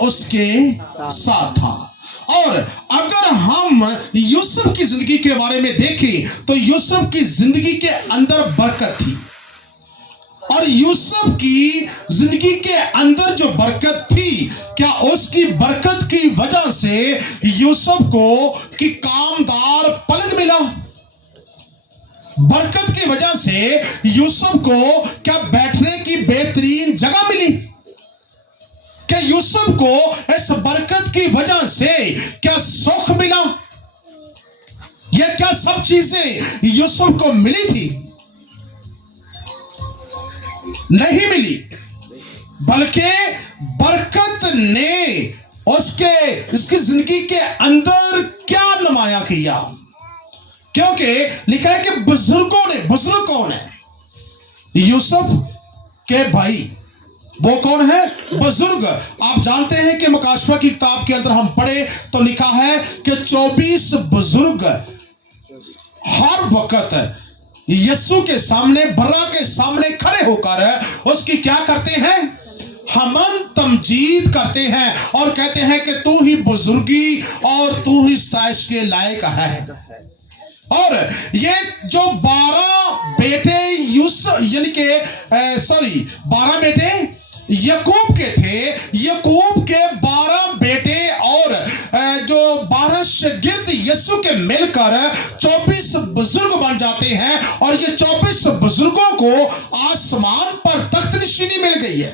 اس کے ساتھ تھا. اور اگر ہم یوسف کی زندگی کے بارے میں دیکھیں تو یوسف کی زندگی کے اندر برکت تھی. اور یوسف کی زندگی کے اندر جو برکت تھی, کیا اس کی برکت کی وجہ سے یوسف کو کی کامدار پلنگ ملا؟ برکت کی وجہ سے یوسف کو کیا بیٹھنے کی بہترین جگہ ملی؟ کہ یوسف کو اس برکت کی وجہ سے کیا سکھ ملا؟ یہ کیا سب چیزیں یوسف کو ملی تھی؟ نہیں ملی, بلکہ برکت نے اس کی زندگی کے اندر کیا نمایاں کیا؟ کیونکہ لکھا ہے کہ بزرگ کون ہے؟ یوسف کے بھائی. وہ کون ہے؟ بزرگ. آپ جانتے ہیں کہ مکاشفہ کی کتاب کے اندر ہم پڑھے تو لکھا ہے کہ 24 بزرگ ہر وقت یسوع کے سامنے, برا کے سامنے کھڑے ہو کر اس کی کیا کرتے ہیں؟ حمد تمجید کرتے ہیں اور کہتے ہیں کہ تو ہی بزرگی اور تو ہی ستائش کے لائق ہے. اور یہ جو 12 بیٹے یعنی کہ 12 بیٹے یعقوب کے تھے, یعقوب کے 12 بیٹے اور جو 12 شاگرد یسوع کے مل کر 24 بزرگ بن جاتے ہیں. اور یہ 24 بزرگوں کو آسمان پر تخت نشینی مل گئی ہے.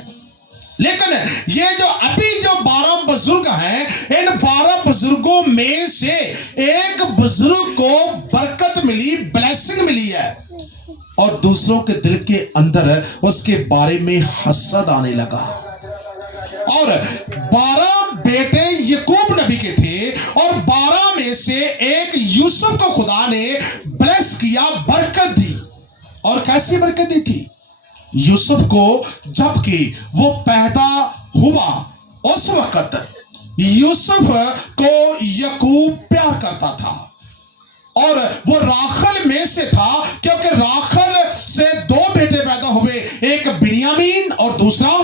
لیکن یہ جو ابھی جو 12 بزرگ ہیں, ان 12 بزرگوں میں سے ایک بزرگ کو برکت ملی, بلیسنگ ملی ہے, اور دوسروں کے دل کے اندر اس کے بارے میں حسد آنے لگا. اور 12 بیٹے یعقوب نبی کے تھے, اور 12 میں سے ایک یوسف کو خدا نے بلیس کیا, برکت دی. اور کیسی برکت دی تھی؟ یوسف کو جب کہ وہ پیدا ہوا اس وقت یوسف کو یعقوب پیار کرتا تھا, اور وہ راخل میں سے تھا, کیونکہ راخل سے 2 بیٹے پیدا ہوئے, ایک بنیامین اور دوسرا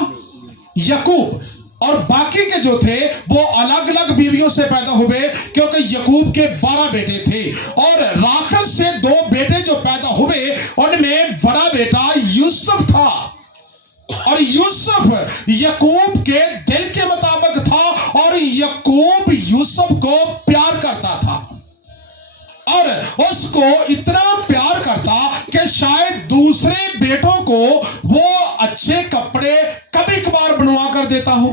یعقوب. اور باقی کے جو تھے وہ الگ الگ بیویوں سے پیدا ہوئے, کیونکہ یعقوب کے 12 بیٹے تھے. اور راخل سے 2 بیٹے جو پیدا ہوئے, ان میں بڑا بیٹا یوسف تھا, اور یوسف یعقوب کے دل کے مطابق تھا, اور یعقوب یوسف کو پیار کرتا تھا, اور اس کو اتنا پیار کرتا کہ شاید دوسرے بیٹوں کو وہ اچھے کپڑے کبھی کبھار بنوا کر دیتا ہو,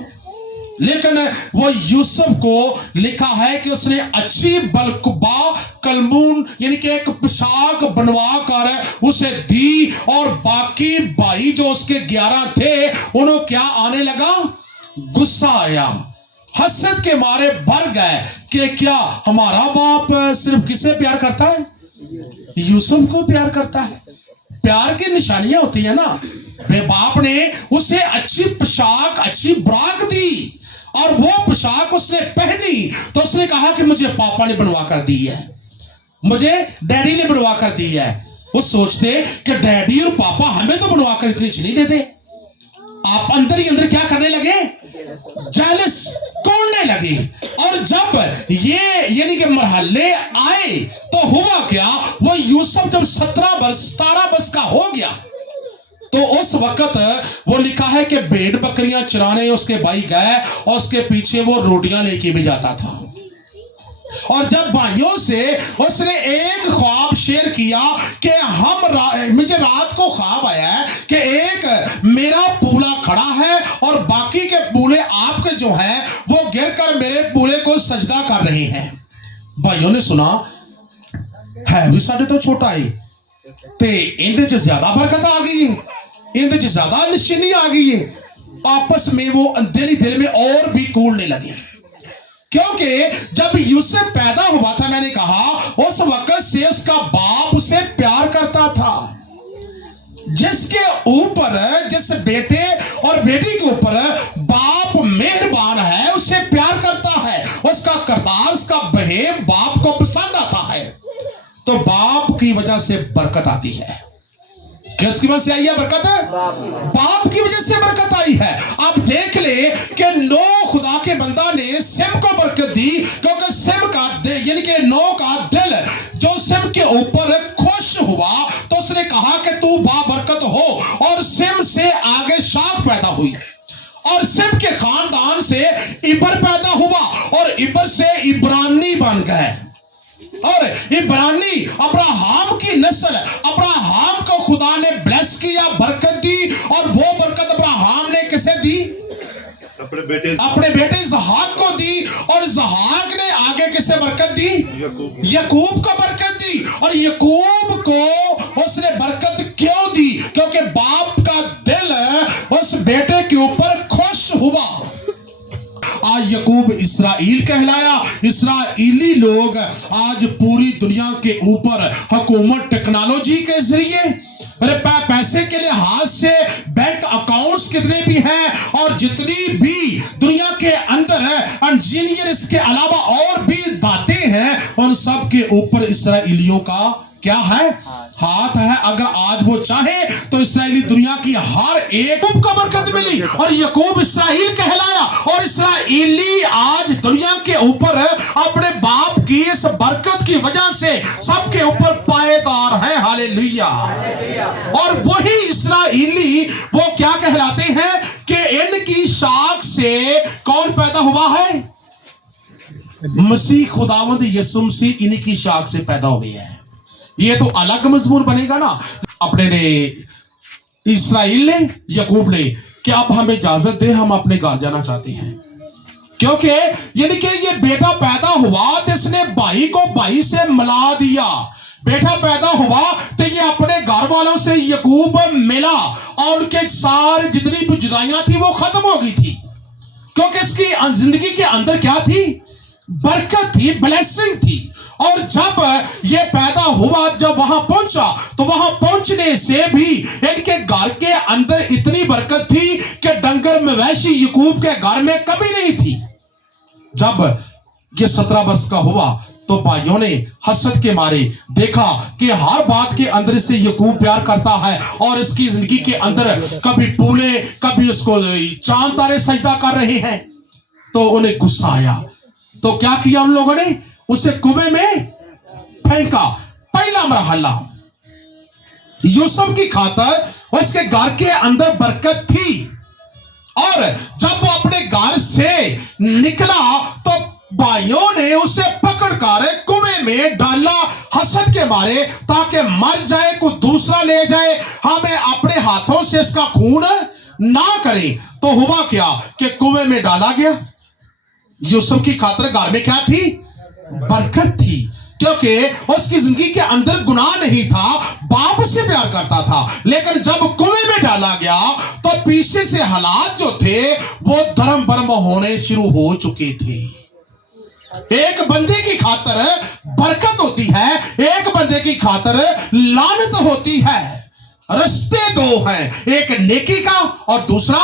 لیکن وہ یوسف کو لکھا ہے کہ اس نے اچھی بلقبا کلمون یعنی کہ ایک پوشاک بنوا کر اسے دی. اور باقی بھائی جو اس کے 11 تھے, انہوں کیا آنے لگا؟ غصہ آیا, حسد کے مارے بھر گئے کہ کیا ہمارا باپ صرف کسے پیار کرتا ہے؟ یوسف کو پیار کرتا ہے. پیار کی نشانیاں ہوتی ہیں نا. باپ نے اسے اچھی پوشاک, اچھی براق دی, اور وہ پوشاک اس نے پہنی تو اس نے کہا کہ مجھے پاپا نے بنوا کر دی ہے, مجھے ڈیڈی نے بنوا کر دی ہے. وہ سوچتے کہ ڈیڈی اور پاپا ہمیں تو بنوا کر اتنی نہیں دیتے. آپ اندر ہی اندر کیا کرنے لگے؟ جالس توڑنے لگے. اور جب یہ یعنی کہ مرحلے آئے تو ہوا کیا؟ وہ یوسف جب 17 برس کا ہو گیا تو اس وقت وہ لکھا ہے کہ بھیڑ بکریاں چرانے اس کے بھائی گئے, اور اس کے پیچھے وہ روٹیاں لے کے بھی جاتا تھا. اور جب بھائیوں سے اس نے ایک خواب شیئر کیا کہ مجھے رات کو خواب آیا ہے کہ ایک میرا پولا کھڑا ہے اور باقی کے پولے آپ کے جو ہیں وہ گر کر میرے پولے کو سجدہ کر رہے ہیں. بھائیوں نے سنا ہے بھی ساڑھے تو چھوٹا ہی تے اندے جو زیادہ برکت آ گئی ہے, اندے جو زیادہ نشانی آ گئی ہے. آپس میں وہ دل میں اور بھی کوڑنے لگے, کیونکہ جب یوسف پیدا ہوا تھا, میں نے کہا اس وقت سے اس کا باپ اسے پیار کرتا تھا. جس کے اوپر, جس بیٹے اور بیٹی کے اوپر باپ مہربان ہے اسے پیار کرتا ہے, اس کا کردار, اس کا بہیو باپ کو پسند آتا ہے, تو باپ کی وجہ سے برکت آتی ہے. किसकी वजह से आई है बरकत? बाप की वजह से बरकत आई है। अब देख ले कि नूह खुदा के बंदा ने सिम को बरकत दी, क्योंकि सिम का यानी कि नूह का दिल जो सिम के ऊपर खुश हुआ, तो उसने कहा कि तू बाबरकत हो, और सिम से आगे शाख पैदा हुई, और सिम के खानदान से इबर पैदा हुआ, और इबर से इब्रानी बन गए, और इब्रानी अब्राहम की नस्ल। अब्राहम को खुदा ने ब्लेस किया, बरकत दी, और वो बरकत अब्राहम ने किसे दी? अपने बेटे इसहाक को दी, और इसहाक ने आगे किसे बरकत दी? याकूब को बरकत दी। और याकूब को उसने बरकत क्यों दी? क्योंकि बाप का दिल उस बेटे के ऊपर खुश हुआ। आज याकूब इसराइल कहलाया। इसराइली लोग आज पूरी दुनिया के ऊपर हुकूमत टेक्नोलॉजी के जरिए, पैसे के लिहाज से बैंक अकाउंट्स कितने भी हैं, और जितनी भी दुनिया के अंदर इंजीनियर, इसके अलावा और भी बातें हैं, और सब के ऊपर इसराइलियों का क्या है? हाथ है। अगर आज वो चाहे तो इसराइली दुनिया की हर एक को बरकत मिली, और याकूब इसराइल कहलाया। और इसराइली आज दुनिया के ऊपर अपने बाप की इस बरकत की वजह से सबके ऊपर पायेदार है। हालेलुया। और वही इसराइली वो क्या कहलाते हैं कि इनकी शाख से कौन पैदा हुआ है? मसीह खुदावंद यीशु मसीह इन्हीं की शाख से पैदा हुए हैं। ये तो अलग मजमून बनेगा ना। अपने ने इसराइल ने, याकूब ने, कि अब हमें इजाजत दे, हम अपने घर जाना चाहते हैं, क्योंकि यानी कि ये बेटा पैदा हुआ तो इसने भाई को भाई से मिला दिया। बेटा पैदा हुआ तो ये अपने घर वालों से याकूब मिला, और उनके सारे जितनी भी जुदाइयां थी वो खत्म हो गई थी, क्योंकि इसकी जिंदगी के अंदर क्या थी? बरकत थी, ब्लेसिंग थी। और जब ये पैदा हुआ, जब वहां पहुंचा, तो वहां पहुंचने से भी इनके घर के अंदर इतनी बरकत थी कि डंगर मवेशी याकूब के घर में कभी नहीं थी। जब ये 17 वर्ष का हुआ तो भाइयों ने हसद के मारे देखा कि हर बात के अंदर से याकूब प्यार करता है, और इसकी जिंदगी के अंदर कभी पूले, कभी उसको चांद तारे सजदा कर रहे हैं, तो उन्हें गुस्सा आया। तो क्या किया उन लोगों ने? उसे कुएं में फेंका। पहला मरहला यूसुफ की खातर उसके घर के अंदर बरकत थी, और जब वो अपने घर से निकला तो भाइयों ने उसे पकड़कर कुएं में डाला हसद के मारे, ताकि मर जाए, कोई दूसरा ले जाए, हमें अपने हाथों से इसका खून ना करे। तो हुआ क्या कि कुएं में डाला गया। यूसुफ की खातिर घर में क्या थी? बरकत थी, क्योंकि उसकी जिंदगी के अंदर गुनाह नहीं था, बाप से प्यार करता था। लेकिन जब कुएं में डाला गया तो पीछे से हालात जो थे वो धर्म बर्म होने शुरू हो चुके थे। एक बंदे की खातिर बरकत होती है, एक बंदे की खातिर लानत होती है। रास्ते दो हैं, एक नेकी का और दूसरा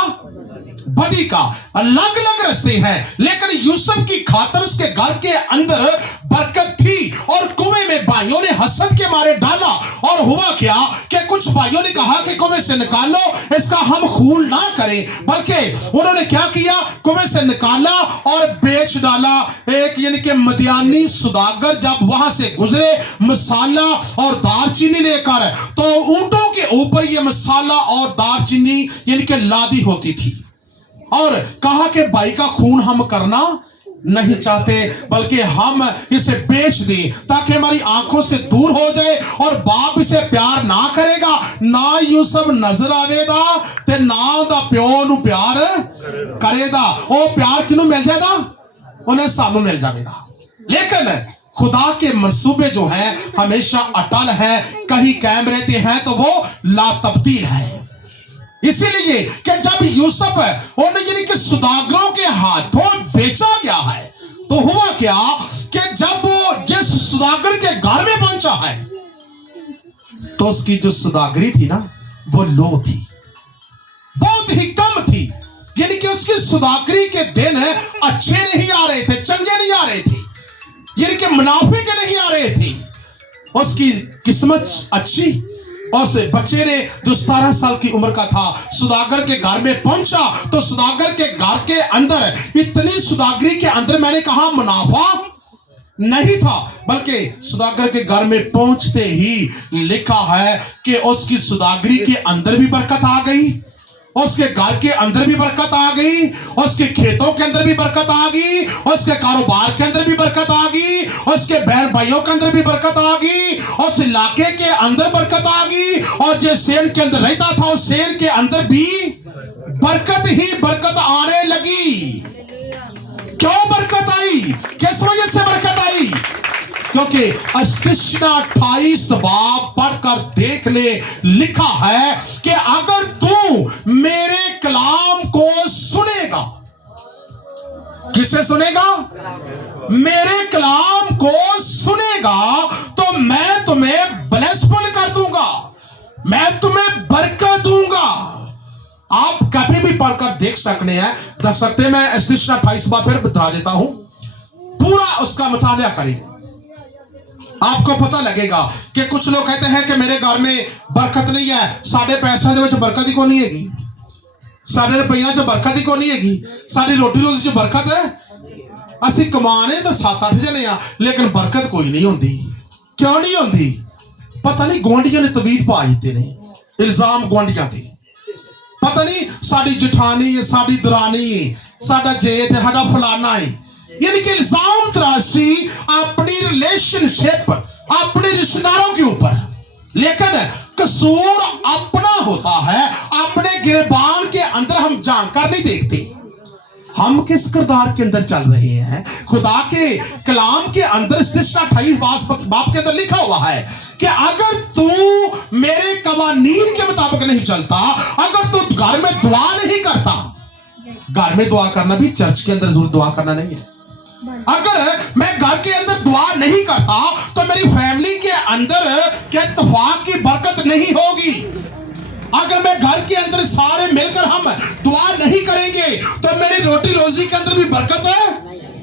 बदी का। अलग अलग रास्ते हैं, लेकिन यूसुफ की खातिर उसके घर के अंदर बरकत थी, और कुएं में भाइयों ने हसद के मारे डाला। और हुआ क्या कि कुछ भाइयों ने कहा कि कुएं से निकालो, इसका हम खून ना करें, बल्कि उन्होंने क्या किया? कुएं से निकाला और बेच डाला। एक यानी कि मदियानी सुदागर जब वहां से गुजरे मसाला और दालचीनी लेकर, तो ऊंटों के ऊपर ये मसाला और दालचीनी यानी कि लादी होती थी, और कहा कि भाई का खून हम करना नहीं चाहते, बल्कि हम इसे बेच दें ताकि हमारी आंखों से दूर हो जाए, और बाप इसे प्यार ना करेगा, ना यूसुफ नजर आवेगा, ते ना दा प्यो नु प्यार करेगा। ओ प्यार किनु मिल जाएगा? उन्हें सानू मिल जाएगा। लेकिन खुदा के मंसूबे जो हैं हमेशा अटल है, कहीं कायम रहते हैं, तो वो ला तब्दील है। इसीलिए कि जब यूसुफ यानी कि सुदागरों के हाथों बेचा गया है, तो हुआ क्या कि जब वो जिस सुदागर के घर में पहुंचा है, तो उसकी जो सुदागरी थी ना, वो लो थी, बहुत ही कम थी। यानी कि उसकी सुदागरी के दिन अच्छे नहीं आ रहे थे, चंगे नहीं आ रहे थे, यानी कि मुनाफे के नहीं आ रहे थे। उसकी किस्मत अच्छी और से बच्चे ने जो 17 साल की उम्र का था सुदागर के घर में पहुंचा, तो सुदागर के घर के अंदर इतनी सुदागरी के अंदर मैंने कहा मुनाफा नहीं था, बल्कि सुदागर के घर में पहुंचते ही लिखा है कि उसकी सुदागरी के अंदर भी बरकत आ गई, उसके घर के अंदर भी बरकत आ गई, उसके खेतों के अंदर भी बरकत आ गई, उसके कारोबार के अंदर भी बरकत आ गई, उसके बहन भाइयों के अंदर भी बरकत आ गई, उस इलाके के अंदर बरकत आ गई, और जो शहर के अंदर रहता था उस शहर के अंदर भी बरकत ही बरकत आने लगी। क्यों बरकत आई? किस वजह से बरकत आई? क्योंकि अस्तिष्णा 28 बाब पढ़कर देख ले, लिखा है कि अगर तू मेरे कलाम को सुनेगा, किसे सुनेगा? मेरे कलाम को सुनेगा तो मैं तुम्हें ब्लेसफुल कर दूंगा, मैं तुम्हें बरकत दूंगा। आप कभी भी पढ़कर देख सकते हैं, देख सकते हैं। मैं अस्तिष्णा 28 बाब फिर बता देता हूं, पूरा उसका मुताबिया करें, आपको पता लगेगा कि कुछ लोग कहते हैं कि मेरे घर में बरकत नहीं है, साढ़े पैसों के बरकत ही को नहीं हैगी, साढ़े रुपया च बरकत ही को नहीं हैगी, साड़ी रोटी रोजी च बरकत है, असि कमाने तो 7-8 जने आ लेकिन बरकत कोई नहीं होती। क्यों नहीं होती? पता नहीं गुआंढियों ने तवीज पा दिते ने, इल्जाम गुआंढियों ते, पता नहीं साड़ी जठानी है, साड़ी दरानी है, साडा जेठ है, साडा फलाना है, यानी कि इल्जाम तराशी अपनी रिलेशनशिप अपने रिश्तेदारों के ऊपर, लेकिन कसूर अपना होता है, अपने गिरबान के अंदर हम जानकर नहीं देखते हम किस किरदार के अंदर चल रहे हैं। खुदा के कलाम के अंदर अस्तिष्णा 28 बाब के अंदर लिखा हुआ है कि अगर तू मेरे कवानीन के मुताबिक नहीं चलता, अगर तू घर में दुआ नहीं करता, घर में दुआ करना भी चर्च के अंदर जरूर दुआ करना नहीं है, अगर मैं घर के अंदर दुआ नहीं करता तो मेरी फैमिली के अंदर के इत्तेफाक की बरकत नहीं होगी, अगर मैं घर के अंदर सारे मिलकर हम दुआ नहीं करेंगे तो मेरी रोटी रोजी के अंदर भी बरकत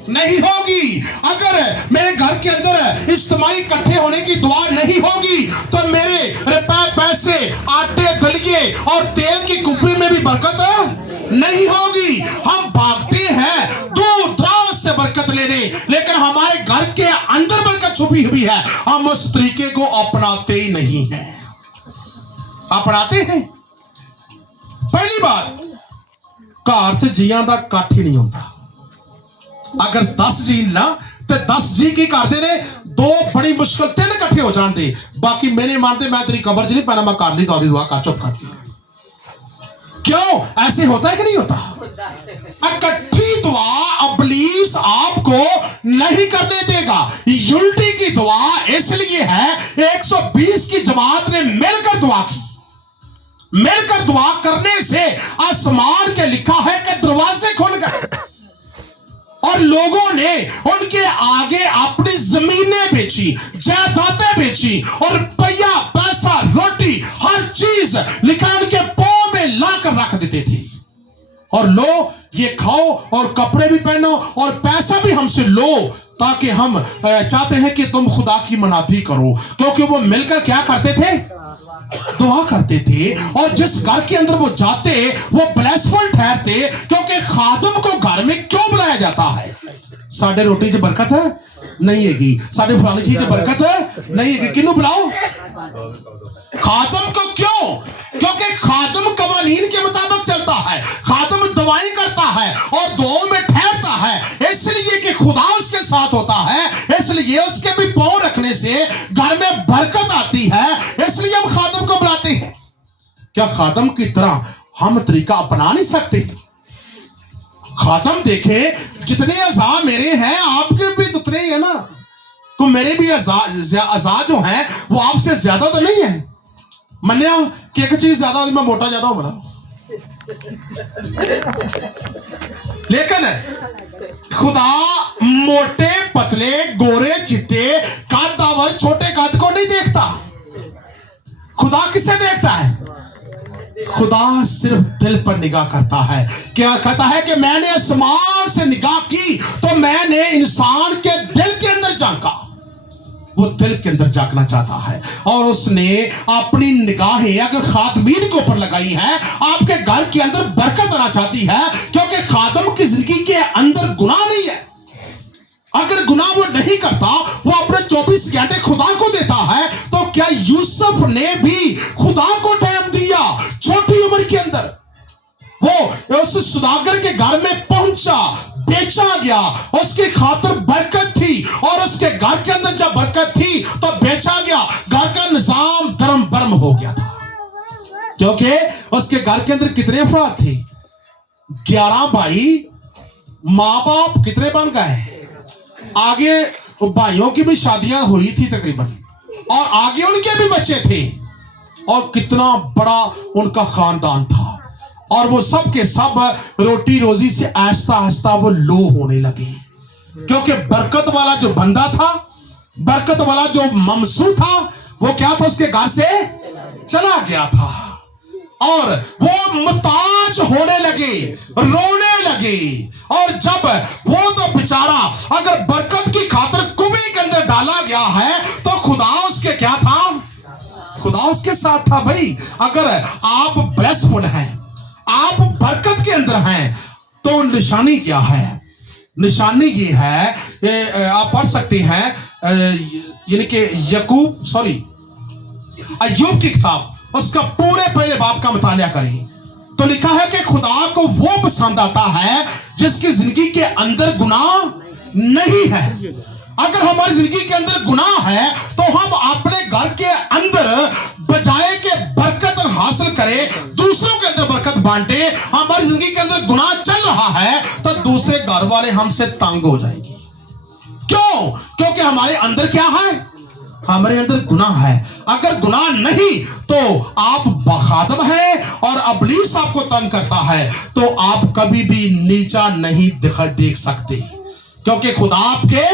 नहीं होगी, अगर मेरे घर के अंदर इज्तिमाई इकट्ठे होने की दुआ नहीं होगी तो मेरे रुपए पैसे आटे दलिए और तेल की कुप्पी में भी बरकत नहीं होगी। हम भागते हैं दूर दराज से बरकत लेने, लेकिन हमारे घर के अंदर बरकत छुपी हुई है, हम उस तरीके को अपनाते ही नहीं है। अपनाते हैं। पहली बात, घर च जियां दा कट ही नहीं होता। अगर 10 जी ना तो 10 जी की करते ने, 2 बड़ी मुश्किल 3 इकट्ठे हो जाते, बाकी मेरे मानते मैं तेरी कब्र च नहीं पैना, मैं कर ली तो दुआ कर चुप करके। क्यों ऐसे होता है कि नहीं होता? इकट्ठी दुआ इब्लीस आपको नहीं करने देगा। यूनिटी की दुआ इसलिए है 120 की जमात ने मिलकर दुआ की, मिलकर दुआ करने से आसमान के लिखा है कि दरवाजे खुल गए और लोगों ने उनके आगे अपनी जमीनें बेची, जायदादें बेची और रुपया पैसा रोटी हर चीज लिखा उनके पांव में लाकर रख देते थे, और लो ये खाओ और कपड़े भी पहनो और पैसा भी हमसे लो, ताकि हम चाहते हैं कि तुम खुदा की मनाफी करो। क्योंकि वो मिलकर क्या करते थे? दुआ करते थे, और जिस घर के अंदर वो जाते वो ब्लेसफुल ठहरते। क्योंकि खादिम को घर में क्यों बुलाया जाता है? साढ़े रोटी च बरकत है नहीं हैगी, साढ़े फलानी चीज बरकत है नहीं हैगी, किन्नू बुलाओ? खादिम को। क्यों? क्योंकि खादिम कवानीन के मुताबिक चलता है, खादिम दवाई करता है और दुआओं में ठहरता है, इसलिए कि खुदा उसके साथ होता है, इसलिए उसके भी पांव रखने से घर में बरकत आती है, इसलिए हम खादिम को बुलाते हैं। क्या खादिम की तरह हम तरीका अपना नहीं सकते? खादिम देखे जितने अज़ा मेरे हैं आपके भी उतने ही है ना, तो मेरे भी अज़ा जो हैं वो आपसे ज्यादा तो नहीं है। मन्या कि एक चीज ज्यादा मैं मोटा ज्यादा होगा, लेकिन खुदा मोटे पतले गोरे चिट्टे कद छोटे कद को नहीं देखता। खुदा किसे देखता है? खुदा सिर्फ दिल पर निगाह करता है। क्या कहता है कि मैंने आसमान से निगाह की तो मैंने इंसान के दिल के अंदर झांका। वो दिल के अंदर झांकना चाहता है और उसने अपनी निगाहें अगर खादमीन के ऊपर लगाई है, आपके घर के अंदर बरकत आना चाहती है, क्योंकि खादम की जिंदगी के अंदर गुनाह नहीं है। अगर गुनाह वो नहीं करता, वो अपने 24 घंटे खुदा को देता है, तो क्या यूसुफ ने भी खुदा को टाइम दिया? छोटी उम्र के अंदर वो उस सुदागर के घर में पहुंचा, बेचा गया, उसकी खातिर बरकत थी और उसके घर के अंदर जब बरकत थी तो बेचा गया। घर का निजाम धर्म बर्म हो गया था, क्योंकि उसके घर के अंदर कितने अफराद थे? 11 भाई। माँ बाप कितने बन गए? आगे भाइयों की भी शादियां हुई थी तकरीबन, और आगे उनके भी बच्चे थे, और कितना बड़ा उनका खानदान था। और वो सब के सब रोटी रोजी से आहिस्ता आहिस्ता वो लो होने लगे, क्योंकि बरकत वाला जो बंदा था, बरकत वाला जो ममसू था, वो क्या था? उसके घर से चला गया था और वो मुताज होने लगे, रोने लगे। और जब वो तो बेचारा अगर बरकत की खातिर कुएं के अंदर डाला गया है, तो खुदा उसके क्या था? खुदा उसके साथ था। भाई, अगर आप ब्लेसफुल हैं, आप बरकत के अंदर हैं, तो निशानी क्या है? निशानी ये है, आप पढ़ सकते हैं, यानी कि अय्यूब की किताब, उसका पूरे पहले बाब का मुतालिया करें तो लिखा है कि खुदा को वो पसंद आता है जिसकी जिंदगी के अंदर गुनाह नहीं है। अगर हमारी जिंदगी के अंदर गुनाह है, तो हम अपने घर के अंदर बजाय के बरकत हासिल करें, दूसरों के अंदर बरकत बांटे, हमारी जिंदगी के अंदर गुनाह चल रहा है, तो दूसरे घर वाले हमसे तंग हो जाएंगे। क्यों? क्योंकि हमारे अंदर क्या है? हमारे अंदर गुनाह है। अगर गुनाह नहीं तो आप बखादम हैं और अबलीस आपको तंग करता है, तो आप कभी भी नीचा नहीं देख सकते, क्योंकि खुदा आपके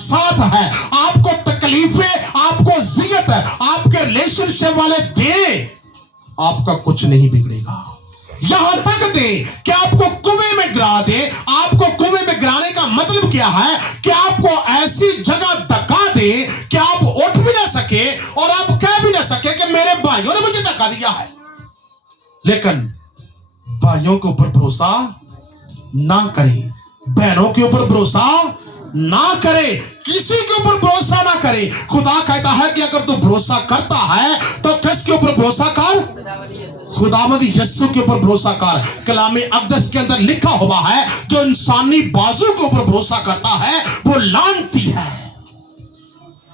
साथ है। आपको तकलीफें, आपको जियत, आपके रिलेशनशिप वाले दे, आपका कुछ नहीं बिगड़ेगा। यहां तक दे कि आपको कुएं में गिरा दे। आपको कुएं में गिराने का मतलब क्या है? कि आपको ऐसी जगह धक्का दे कि आप उठ भी ना सके और आप कह भी ना सके कि मेरे भाइयों ने मुझे धक्का दिया है। लेकिन भाइयों के ऊपर भरोसा ना करें, बहनों के ऊपर भरोसा ना करे, किसी के ऊपर भरोसा ना करे। खुदा कहता है कि अगर तू भरोसा करता है तो किसके ऊपर भरोसा कर? खुदावंद यीशु के ऊपर भरोसा कर। कलामे अक़दस के अंदर लिखा हुआ है, जो इंसानी बाजू के ऊपर भरोसा करता है वो लानती है।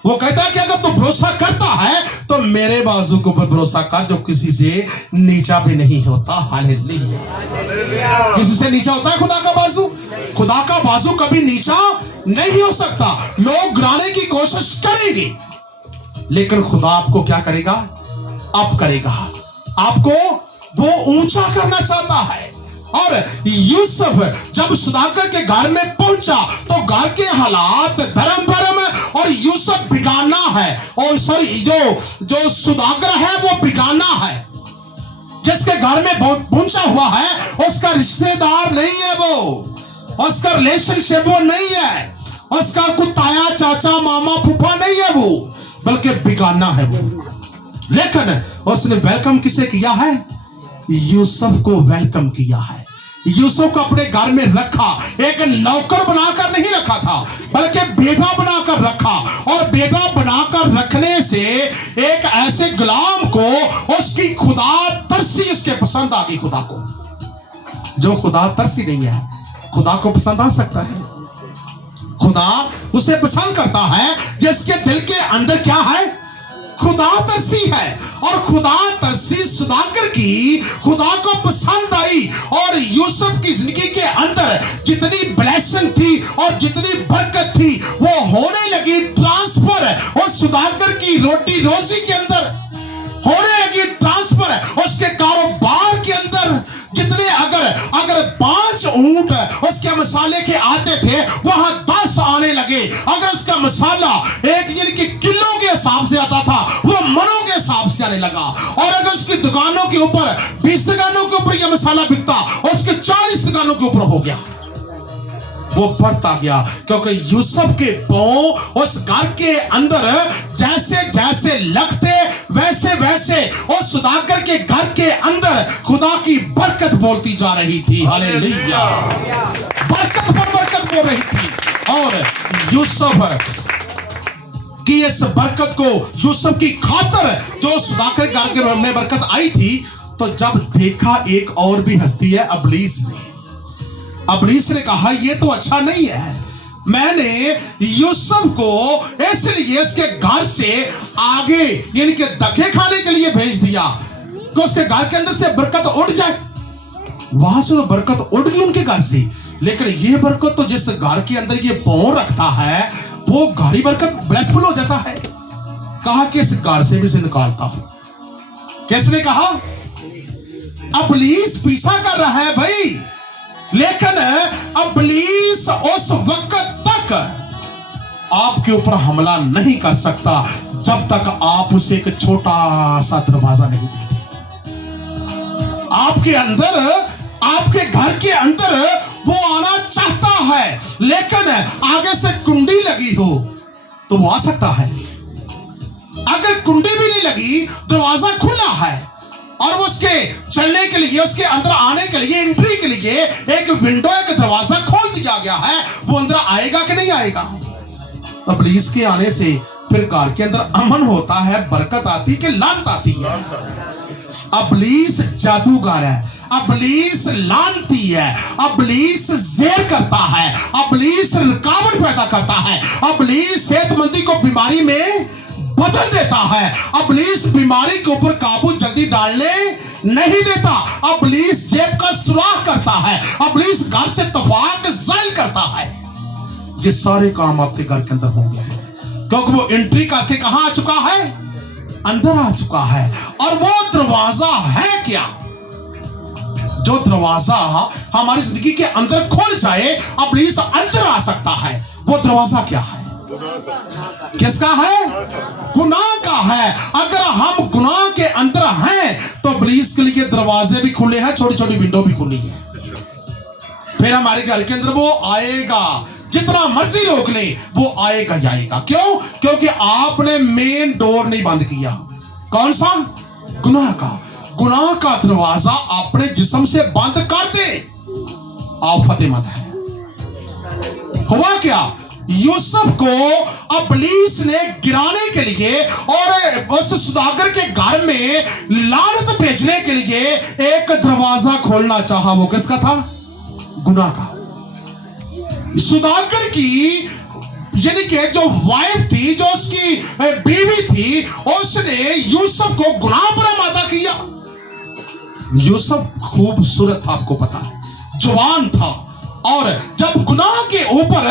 वो कहता है कि अगर तू भरोसा करता है तो मेरे बाजू के ऊपर भरोसा कर, जो किसी से नीचा भी नहीं होता। हालेलुया। किसी से नीचा होता है खुदा का बाजू? खुदा का बाजू कभी नीचा नहीं हो सकता। लोग गिराने की कोशिश करेंगे, लेकिन खुदा आपको क्या करेगा? अप करेगा। आपको वो ऊंचा करना चाहता है। और यूसुफ जब सुदागर के घर में पहुंचा तो घर के हालात धर्म भरम, और यूसुफ बिगाना है, और सॉरी जो सुदागर है वो बिगाना है। जिसके घर में पहुंचा हुआ है उसका रिश्तेदार नहीं है, वो उसका रिलेशनशिप वो नहीं है, उसका कोई ताया चाचा मामा फूफा नहीं है वो, बल्कि बिगाना है वो। लेकिन उसने वेलकम किसे किया है? यूसुफ को वेलकम किया है। यूसुफ को अपने घर में रखा, एक नौकर बनाकर नहीं रखा था, बल्कि बेटा बनाकर रखा। और बेटा बनाकर रखने से एक ऐसे गुलाम को उसकी खुदा तरसी उसके पसंद आ गई। खुदा को, जो खुदा तरसी नहीं है, खुदा को पसंद आ सकता है। खुदा उसे पसंद करता है जिसके दिल के अंदर क्या है? खुदा तरसी है। और खुदा तरसी सुदागर की खुदा को पसंद आई, और यूसुफ की जिंदगी के अंदर जितनी ब्लेसिंग थी और जितनी बरकत थी वो होने लगी ट्रांसफर। और सुदागर की रोटी रोजी के अंदर होने लगी ट्रांसफर। उसके कारोबार के अंदर जितने अगर 5 ऊंट उसके मसाले के आते थे, वहां 10 आने लगे। अगर उसका मसाला एक यानी कि किलो के हिसाब से आता था, वो मनों के हिसाब से आने लगा। और अगर उसकी दुकानों के ऊपर 20 दुकानों के ऊपर यह मसाला बिकता, और उसके 40 दुकानों के ऊपर हो गया। वो बढ़ता गया, क्योंकि यूसुफ के पांव उस घर के अंदर जैसे जैसे लगते वैसे वैसे उस सुदागर के घर के अंदर खुदा की बरकत बोलती जा रही थी। हालेलुया, बरकत पर बरकत बोल रही थी। और यूसुफ कि इस बरकत को, यूसुफ की खातर जो सुदागर घर के में बरकत आई थी, तो जब देखा एक और भी हस्ती है, अबलीस ने कहा ये तो अच्छा नहीं है, मैंने यूसुफ को इसलिए उसके घर से आगे यानी कि धक्के खाने के लिए भेज दिया कि उसके घर के अंदर से बरकत उड़ जाए। वहां से तो बरकत उड़ गई उनके घर से, लेकिन ये बरकत तो जिस घर के अंदर ये पांव रखता है वो घरी बरकत ब्लेसफुल हो जाता है। कहा कि इस घर से भी से निकालता हूं। किसने कहा? अबलीस पीछा कर रहा है भाई, लेकिन अबलीस उस वक्त तक आपके ऊपर हमला नहीं कर सकता जब तक आप उसे एक छोटा सा दरवाजा नहीं देते। आपके अंदर, आपके घर के अंदर वो आना चाहता है, लेकिन आगे से कुंडी लगी हो तो वो आ सकता है। अगर कुंडी भी नहीं लगी, दरवाजा खुला है और वो उसके चलने के लिए, उसके अंदर आने के लिए, एंट्री के लिए एक विंडो, एक दरवाजा खोल दिया गया है, वो अंदर आएगा कि नहीं आएगा? अबलीस के आने से फिर घर के अंदर अमन होता है, बरकत आती कि लानत आती है? अबलीस जादूगर है, अबलीस लानती है, अबलीस ज़ेर करता है, अबलीस रुकावट पैदा करता है, अबलीस सेहतमंदी को बीमारी में बदल देता है, अबलीस बीमारी के ऊपर काबू जल्दी डालने नहीं देता, अबलीस जेब का सुराख करता है, अबलीस घर से तफाक ज़ाइल करता है। ये सारे काम आपके घर के अंदर होंगे, क्योंकि वो एंट्री करके कहां आ चुका है? अंदर आ चुका है। और वो दरवाजा है क्या? जो दरवाजा हमारी जिंदगी के अंदर खोल जाए, अबलीस अंदर आ सकता है। वो दरवाजा क्या है? किसका है? गुनाह का है। अगर हम गुनाह के अंदर हैं तो अबलीस के लिए दरवाजे भी खुले हैं, छोटी छोटी विंडो भी खुली है। फिर हमारे घर के अंदर वो आएगा, जितना मर्जी रोक ले वो आएगा ही आएगा। क्यों? क्योंकि आपने मेन डोर नहीं बंद किया। कौन सा? गुनाह का। गुनाह का दरवाजा अपने जिस्म से बंद कर दे, आप फतेहमंद है। हुआ क्या? यूसुफ को अबलीस ने गिराने के लिए और उस सुदागर के घर में लानत भेजने के लिए एक दरवाजा खोलना चाहा। वो किसका था? गुनाह का। सुदागर की यानी कि जो वाइफ थी, जो उसकी बीवी थी, उसने यूसुफ को गुनाह पर आमादा किया। यूसुफ खूबसूरत था, आपको पता है, जवान था, और जब गुनाह के ऊपर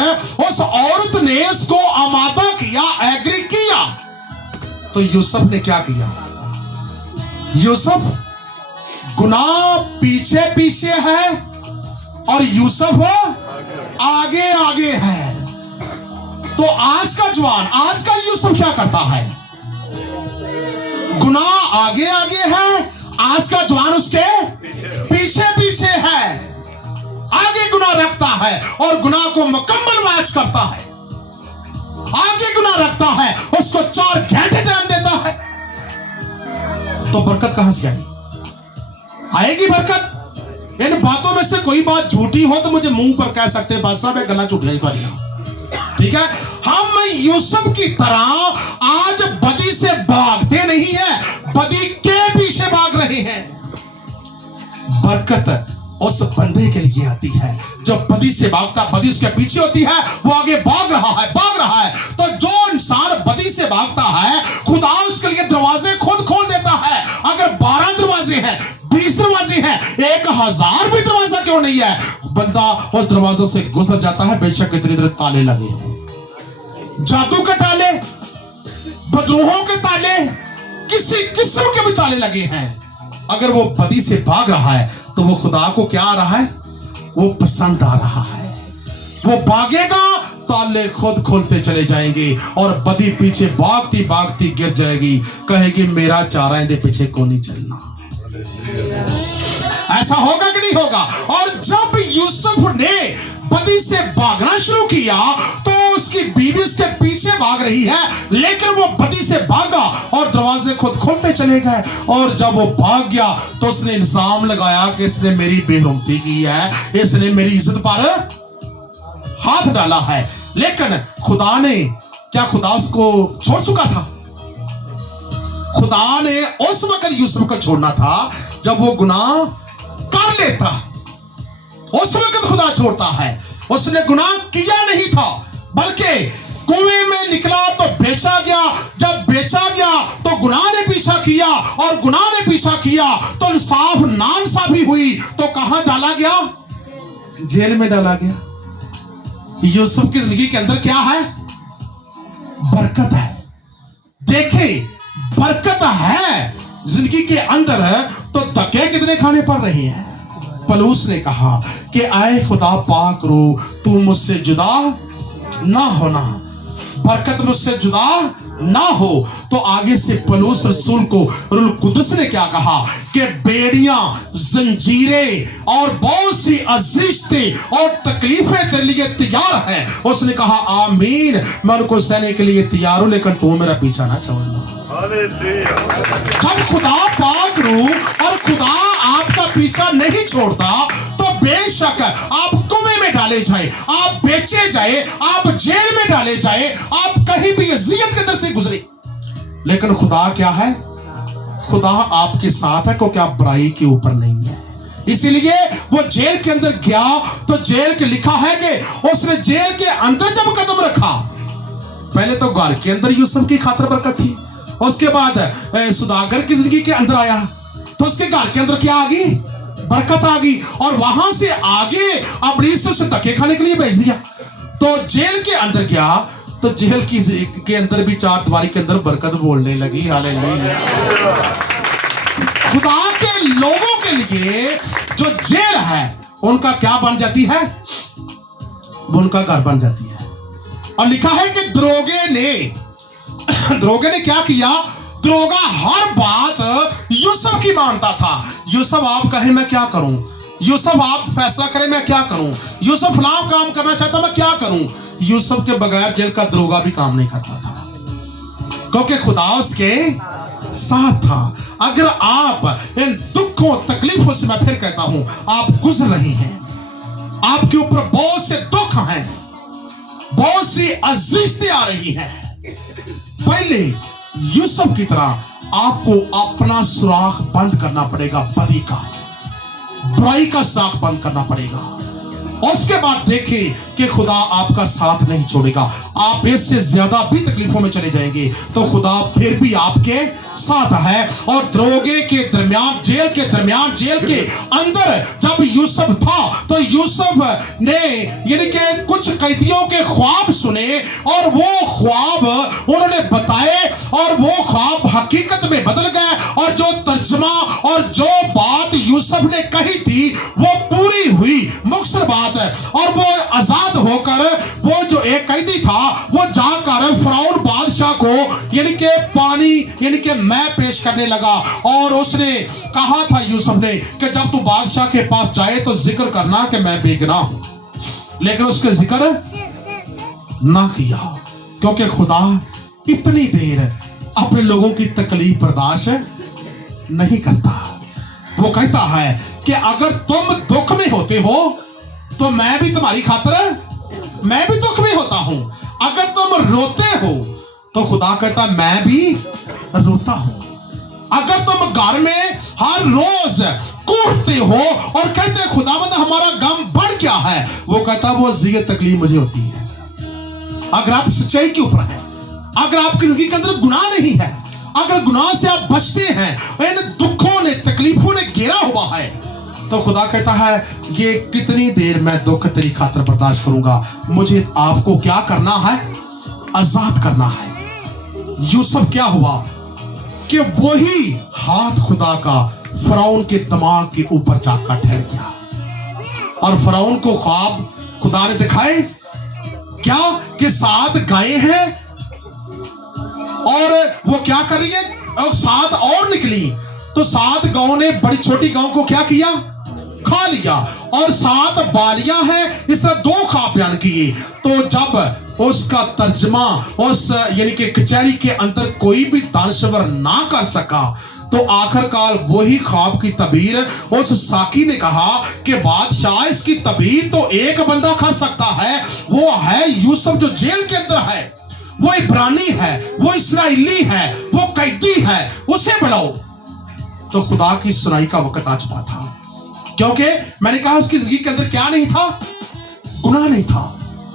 उस औरत ने इसको आमादा किया, एग्री किया, तो यूसुफ ने क्या किया? यूसुफ गुनाह पीछे पीछे है और यूसुफ आगे आगे है। तो आज का जवान, आज का यूसुफ क्या करता है? गुनाह आगे आगे है, आज का जवान उसके पीछे पीछे है, आगे गुनाह रखता है और गुनाह को मुकम्मल मैच करता है, आगे गुनाह रखता है, उसको 4 घंटे टाइम देता है। तो बरकत कहां से आएगी? बरकत इन बातों में से कोई बात झूठी हो तो मुझे मुंह पर कह सकते हैं, बादशाह मैं गला झूठ नहीं, ठीक है? हम यूसुफ की तरह आज बदी से भागते नहीं है, बदी के पीछे भाग रहे हैं। बरकत उस बंदे के लिए आती है जो बदी से भागता, बदी उसके पीछे होती है, वो आगे भाग रहा है, भाग रहा है। तो जो इंसान बदी से भागता है, खुदा उसके लिए दरवाजे खुद खोल देता है। अगर 12 दरवाजे हैं, 20 दरवाजे हैं, 1000 भी दरवाजा क्यों नहीं है, बंदा उस दरवाजों से गुजर जाता है, बेशक इतने इधर ताले लगे, जादू के ताले, बदरूहों के ताले, किसी किस्म के भी ताले लगे हैं, अगर वो बदी से भाग रहा है तो वो खुदा को क्या आ रहा है? वो पसंद आ रहा है। वो भागेगा, ताले खुद खोलते चले जाएंगे और बदी पीछे भागती भागती गिर जाएगी, कहेगी मेरा चारा इनके पीछे को नहीं चलना। ऐसा होगा कि नहीं होगा? और जब यूसुफ ने बदी से भागना शुरू किया तो उसकी बीवी उसके पीछे भाग रही है, लेकिन वो बदी से भागा और दरवाजे खुद खोलते चले गए। और जब वो भाग गया तो उसने इल्जाम लगाया कि इसने मेरी बेरुमती की है, इसने मेरी इज्जत पर हाथ डाला है। लेकिन खुदा ने, क्या खुदा उसको छोड़ चुका था? खुदा ने उस वक्त यूसुफ को छोड़ना था जब वो गुनाह कर लेता, उस वक्त खुदा छोड़ता है। उसने गुनाह किया नहीं था, बल्कि कुएं में निकला तो बेचा गया, जब बेचा गया तो गुनाह ने पीछा किया, और गुनाह ने पीछा किया तो इंसाफ नाइंसाफी हुई, तो कहां डाला गया? जेल में डाला गया। यूसुफ की जिंदगी के अंदर क्या है? बरकत है। देखे, बरकत है जिंदगी के अंदर, तो धक्के कितने खाने पड़ रहे हैं। पलूस ने कहा कि आए खुदा पाक रो, तू मुझसे जुदा ना होना, बरकत मुझसे जुदा ना हो। तो आगे से पलूस रसूल को रूह कुदस ने क्या कहा कि बेड़ियां, जंजीरें और बहुत सी अजीज़तें और तकलीफें तेरे लिए तैयार हैं। उसने कहा आमीन, मैं उनको सहने के लिए तैयार हूं, लेकिन तू मेरा पीछा ना छोड़ना। जब खुदा पाक रूह और खुदा आपका पीछा नहीं छोड़ता तो बेशक आप कुएं में डाले जाए, आप बेचे जाए, आप जेल में डाले जाए, आप कहीं भी अज़ियत के अंदर से गुजरे, लेकिन खुदा क्या है? खुदा आपके साथ है, क्योंकि आप बुराई के ऊपर नहीं है। इसीलिए वो जेल के अंदर गया तो जेल के लिखा है कि उसने जेल के अंदर जब कदम रखा, पहले तो घर के अंदर यूसुफ की खातिर बरकत थी, उसके बाद सुदागर की जिंदगी के अंदर आया तो उसके घर के अंदर क्या आ गई? बरकत आ गई। और वहां से आगे अबलीस ने उसे धक्के खाने के लिए भेज दिया, तो जेल के अंदर गया तो जेल की के अंदर भी चार दीवारी के अंदर बरकत बोलने लगी। हालेलुया। खुदा के लोगों के लिए जो जेल है उनका क्या बन जाती है? उनका घर बन जाती है। और लिखा है कि दरोगे ने क्या किया? दरोगा हर बात यूसुफ की मानता था। यूसुफ आप कहे मैं क्या करूं, यूसुफ आप फैसला करें मैं क्या करूं, यूसुफ फलां काम करना चाहता मैं क्या करूं। यूसुफ के बगैर जेल का दरोगा भी काम नहीं करता था, क्योंकि खुदा उसके साथ था। अगर आप इन दुखों तकलीफों से, मैं फिर कहता हूं, आप गुजर रहे हैं, आपके ऊपर बहुत से दुख हैं, बहुत सी अजीज़तें आ रही हैं, पहले यूसुफ की तरह आपको अपना सुराख बंद करना पड़ेगा, बदी का, बुराई का सुराख बंद करना पड़ेगा। उसके बाद देखें कि खुदा आपका साथ नहीं छोड़ेगा। आप इससे ज्यादा भी तकलीफों में चले जाएंगे तो खुदा फिर भी आपके साथ है। और दरोगे के दरमियान, जेल के दरमियान, जेल के अंदर जब यूसुफ था तो यूसुफ ने यानी कि कुछ कैदियों के ख्वाब सुने और वो ख्वाब उन्होंने बताए और वो ख्वाब हकीकत में बदल गए, और जो तर्जमा और जो बात यूसुफ ने कही थी वो पूरी हुई, मुख्तसर बात है। और वो आजाद होकर, वो जो एक कैदी था वो जाकर फिरौन बादशाह को यानी कि पानी यानी कि मैं पेश करने लगा, और उसने कहा था यूसुफ ने कि जब तू बादशाह के पास जाए तो जिक्र करना कि मैं बेगुनाह हूं, लेकिन उसके जिक्र ना किया, क्योंकि खुदा इतनी देर अपने लोगों की तकलीफ बर्दाश्त नहीं करता। वो कहता है कि अगर तुम दुख में होते हो तो मैं भी तुम्हारी खातिर, मैं भी दुख में होता हूं। अगर तुम रोते हो तो खुदा कहता मैं भी रोता हूं। अगर तुम घर में हर रोज कूटते हो और कहते खुदावंद हमारा गम बढ़ गया है, वो कहता वो अज़ियत तकलीफ मुझे होती है। अगर आप सच्चाई के ऊपर है, अगर आपकी जिंदगी के अंदर गुनाह नहीं है, अगर गुनाह से आप बचते हैं, इन दुखों ने, तकलीफों ने घेरा हुआ है, तो खुदा कहता है ये कितनी देर मैं दुख तेरी खातिर बर्दाश्त करूंगा। मुझे आपको क्या करना है? आजाद करना है। यूसुफ क्या हुआ कि वही हाथ खुदा का फिरौन के दिमाग के ऊपर जाकर ठहर गया, और फिरौन को ख्वाब खुदा ने दिखाए क्या कि 7 गायें हैं और वो क्या कर रही है, और 7 और निकली तो 7 गायों ने बड़ी छोटी गायों को क्या किया? کھا لیا اور 7 بالیاں ہیں. اس طرح 2 خواب بیان کیے. تو جب اس کا ترجمہ اس یعنی کہ کچہری کے اندر کوئی بھی دانشور نہ کر سکا تو آخر کار وہی خواب کی تعبیر اس ساقی نے کہا کہ بادشاہ اس کی تعبیر تو ایک بندہ کر سکتا ہے, وہ ہے یوسف جو جیل کے اندر ہے, وہ عبرانی ہے, وہ اسرائیلی ہے, وہ قیدی ہے, اسے بلاؤ. تو خدا کی سنائی کا وقت آ چکا تھا, کیونکہ میں نے کہا اس کی زندگی کے اندر کیا نہیں تھا, گناہ نہیں تھا.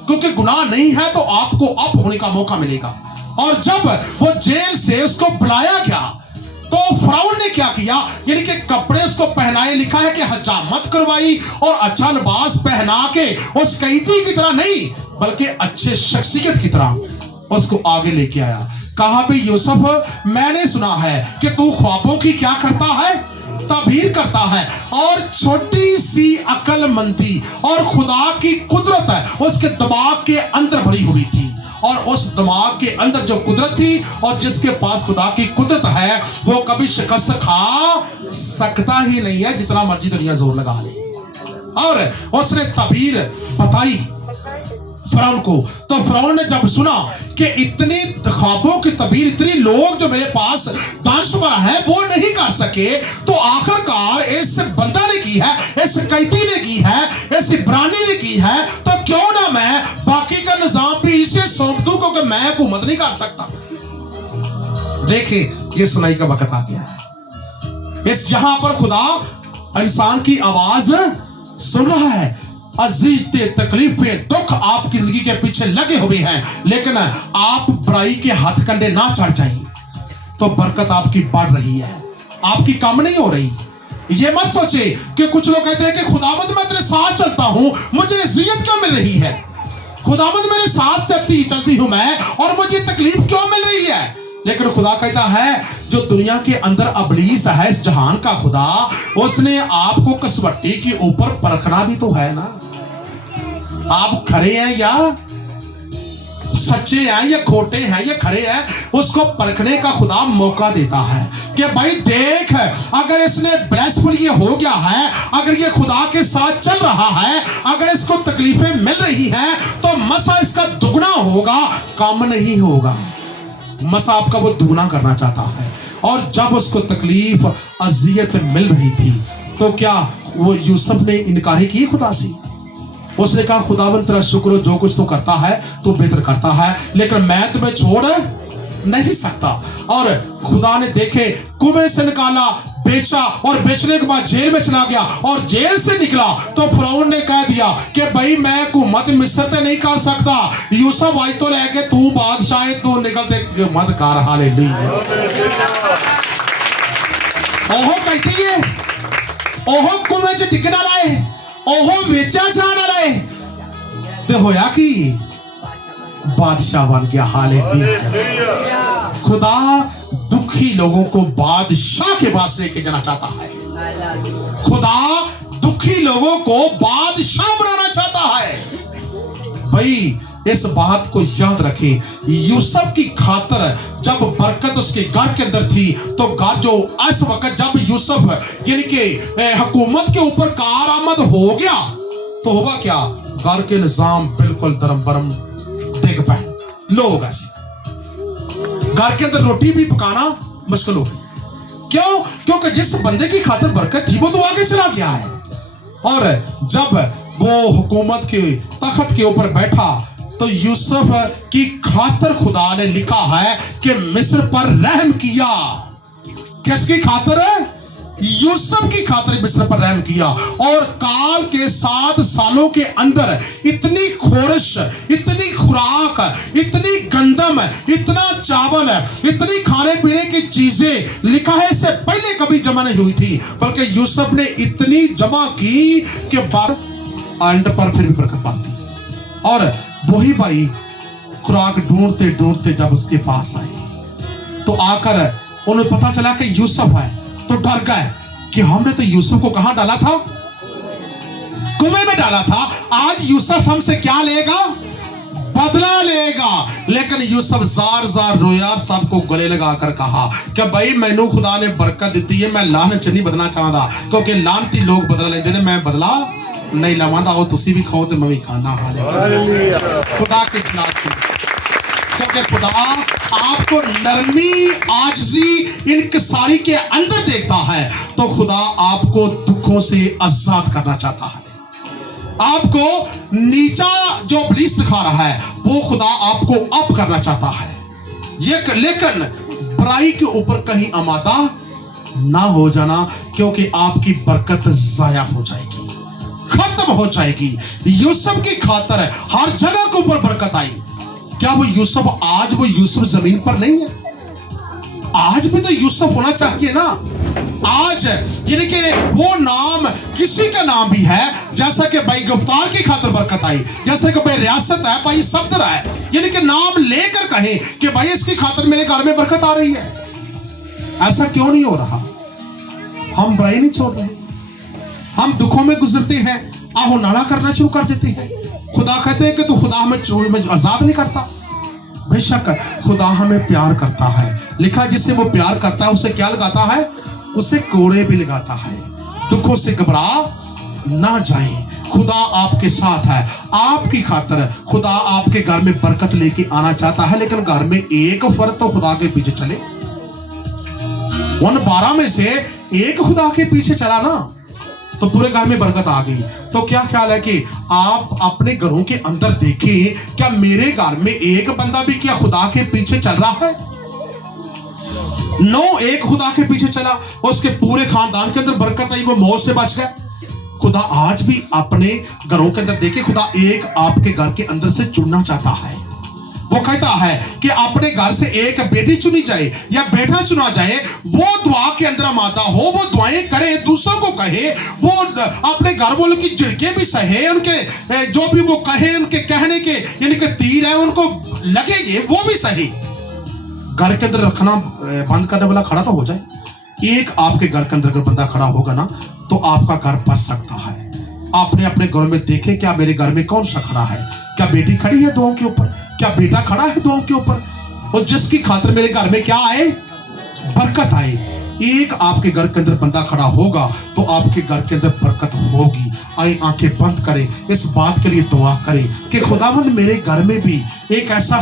کیونکہ گناہ نہیں ہے تو آپ کو اب ہونے کا موقع ملے گا. اور جب وہ جیل سے اس کو بلایا گیا تو فرعون نے کیا کیا, یعنی کہ کپڑے اس کو پہنائے, لکھا ہے کہ حجامت کروائی اور اچھا لباس پہنا کے اس قیدی کی طرح نہیں بلکہ اچھے شخصیت کی طرح اس کو آگے لے کے آیا. کہا بھی یوسف میں نے سنا ہے کہ تو خوابوں کی کیا کرتا ہے, تعبیر کرتا ہے, اور چھوٹی سی عقل مندی اور خدا کی قدرت ہے اس کے دماغ کے اندر بھری ہوئی تھی. اور اس دماغ کے اندر جو قدرت تھی اور جس کے پاس خدا کی قدرت ہے وہ کبھی شکست کھا سکتا ہی نہیں ہے جتنا مرضی دنیا زور لگا لے. اور اس نے تعبیر بتائی فرعون کو. تو فرعون نے جب سنا کہ اتنی خوابوں کی تعبیر اتنی لوگ جو میرے پاس دانشور ہیں وہ نہیں کر سکے, تو آخر کار اس بندہ نے کی ہے, اس قیدی نے کی ہے, اس عبرانی نے کی ہے, تو کیوں نہ میں باقی کا نظام بھی اسے سونپ دوں, کیونکہ میں حکومت نہیں کر سکتا. دیکھیں یہ سنائی کا وقت آ گیا ہے. اس جہاں پر خدا انسان کی آواز سن رہا ہے. عزیزیں تکلیفیں دکھ آپ کی زندگی کے پیچھے لگے ہوئے ہیں, لیکن آپ برائی کے ہاتھ کنڈے نہ چڑھ جائیں تو برکت آپ کی بڑھ رہی ہے, آپ کی کم نہیں ہو رہی. یہ مت سوچے کہ کچھ لوگ کہتے ہیں کہ خداوند میں تیرے ساتھ چلتا ہوں مجھے اذیت کیوں مل رہی ہے, خداوند میرے ساتھ چلتی ہوں میں اور مجھے تکلیف کیوں مل رہی ہے. لیکن خدا کہتا ہے جو دنیا کے اندر ابلیس ہے, اس جہان کا خدا, اس نے آپ کو کسوٹی کے اوپر پرکھنا بھی تو ہے نا. آپ کھڑے ہیں یا سچے ہیں یا کھوٹے ہیں یا کھڑے ہیں, اس کو پرکھنے کا خدا موقع دیتا ہے کہ بھائی دیکھ اگر اس نے بلیسفل یہ ہو گیا ہے, اگر یہ خدا کے ساتھ چل رہا ہے, اگر اس کو تکلیفیں مل رہی ہیں تو مسا اس کا دگنا ہوگا, کم نہیں ہوگا. مسا آپ کا وہ دگنا کرنا چاہتا ہے. اور جب اس کو تکلیف اذیت مل رہی تھی تو کیا وہ یوسف نے انکار کی خدا سے؟ اس نے کہا خداوند تیرا شکر ہو, جو کچھ تو کرتا ہے تو بہتر کرتا ہے, لیکن میں تمہیں چھوڑ نہیں سکتا. اور خدا نے دیکھے کنویں سے نکالا, بیچا, اور بیچنے کے بعد جیل میں چلا گیا, اور جیل سے نکلا تو فرعون نے کہہ دیا کہ بھائی میں حکومت مصر تے نہیں کر سکتا, یوسف آئی تو لے کے تو بادشاہ تو نکلتے مت کر. ہاللیلویا. اوہو کہتی ہے اوہو کنویں چ ڈگنا لائے, اوہو ویچا جانا لائے, تے ہویا کی بادشاہ بن گیا. ہاللیلویا. خدا دکھی لوگوں کو بادشاہ کے پاس لے کے جانا چاہتا ہے. خدا دکھی لوگوں کو بادشاہ بنانا چاہتا ہے. بھائی اس بات کو یاد رکھیں, یوسف کی خاطر جب برکت اس کے گھر کے اندر تھی تو گھر جو اس وقت جب یوسف یعنی کہ حکومت کے اوپر کارآمد ہو گیا تو ہوگا کیا, گھر کے نظام بالکل درم برم ڈگ پائے. لوگ ایسے گھر کے اندر روٹی بھی پکانا مشکل ہو گئی. کیوں؟ کیونکہ جس بندے کی خاطر برکت تھی وہ تو آگے چلا گیا ہے. اور جب وہ حکومت کے تخت کے اوپر بیٹھا تو یوسف کی خاطر خدا نے لکھا ہے کہ مصر پر رحم کیا. کس کی خاطر؟ یوسف کی خاطر مصر پر رحم کیا. اور کال کے 7 سالوں کے اندر اتنی خورش, اتنی خوراک, اتنی گندم, اتنا چاول, اتنی کھانے پینے کی چیزیں لکھا ہے اس سے پہلے کبھی جمع نہیں ہوئی تھی, بلکہ یوسف نے اتنی جمع کی کہ اینڈ پر پھر بھی برکت پاتی. اور وہی بھائی خوراک ڈھونڈتے ڈھونڈتے جب اس کے پاس آئے تو آ کر انہیں پتا چلا کہ یوسف ہے تو ڈر گئے کہ ہم نے تو یوسف کو کہاں ڈالا تھا, کنویں میں ڈالا تھا. آج یوسف ہم سے کیا لے گا؟ بدلہ لے گا. लेकिन यूसुफ जार जार रोया, सबको गले लगाकर कहा कि भाई मैनू खुदा ने बरकत दी है, मैं लानत च नहीं बदलना चाहता, क्योंकि लानती लोग बदला लेंदे ने, मैं बदला नहीं लवांदा। आओ तुसी भी खाओ ते मैं भी खाना। हालेलुया, खुदा की जलाल की, क्योंकि खुदा आपको नरमी, आजिज़ी, इनकिसारी के अंदर देखता है। तो खुदा आपको दुखों से आजाद करना चाहता है। आपको नीचा जो इब्लीस दिखा रहा है वो खुदा आपको अप करना चाहता है। ये लेकिन बुराई के ऊपर कहीं आमादा ना हो जाना, क्योंकि आपकी बरकत जाया हो जाएगी, खत्म हो जाएगी। यूसुफ की खातर हर जगह के ऊपर बरकत आई। क्या वो यूसुफ आज वो यूसुफ जमीन पर नहीं है? आज भी तो यूसुफ होना चाहिए ना। आज यानी कि वो नाम किसी का नाम भी है, जैसा कि भाई गिरफ्तार की खातिर बरकत आई, जैसे कि भाई रियासत है, भाई सब्र है, यानी कि नाम लेकर कहे कि भाई इसकी खातिर मेरे घर में बरकत आ रही है। ऐसा क्यों नहीं हो रहा? हम बुराई नहीं छोड़ रहे, हम दुखों में गुजरते हैं, आहो नाड़ा करना शुरू कर देते हैं। खुदा कहते हैं कि तू खुदा हमें आजाद नहीं करता। बेशक खुदा हमें प्यार करता है। लिखा जिससे वो प्यार करता है उसे क्या लगाता है? उसे कोड़े भी लगाता है। दुखों से घबरा ना जाए, खुदा आपके साथ है। आपकी खातिर खुदा आपके घर में बरकत लेके आना चाहता है, लेकिन घर में एक फर्द तो खुदा के पीछे चले। उन 12 में से एक खुदा के पीछे चला ना, तो पूरे घर में बरकत आ गई। तो क्या ख्याल है कि आप अपने घरों के अंदर देखें, क्या मेरे घर में एक बंदा भी क्या खुदा के पीछे चल रहा है? नो, एक खुदा के पीछे चला, उसके पूरे खानदान के अंदर बरकत आई, वो मौत से बच गए। खुदा आज भी अपने घरों के अंदर देखे, खुदा एक आपके घर के अंदर से चुनना चाहता है। वो कहता है कि अपने घर से एक बेटी चुनी जाए या बेटा चुना जाए, वो दुआ के अंदर आमादा हो, वो दुआएं करे, दूसरों को कहे, वो अपने घर वालों की झिड़के भी सहे, उनके जो भी वो कहे, उनके कहने के यानी कि तीर है उनको लगेंगे, वो भी सही। घर के अंदर रखना बंद करने वाला खड़ा तो हो जाए। एक आपके घर के अंदर अगर बंदा खड़ा होगा ना, तो आपका घर बच सकता है। आपने अपने घर में देखे, क्या मेरे घर में कौन सा खड़ा है? क्या बेटी खड़ी है दुआओं के ऊपर? क्या बेटा खड़ा है दुआओं के ऊपर? और जिसकी खातिर मेरे घर में क्या आए? बरकत आए। एक आपके घर के अंदर बंदा खड़ा होगा तो आपके घर के अंदर बरकत होगी। आए आंखें बंद करें, इस बात के लिए दुआ करें कि खुदावंद मेरे घर में भी एक ऐसा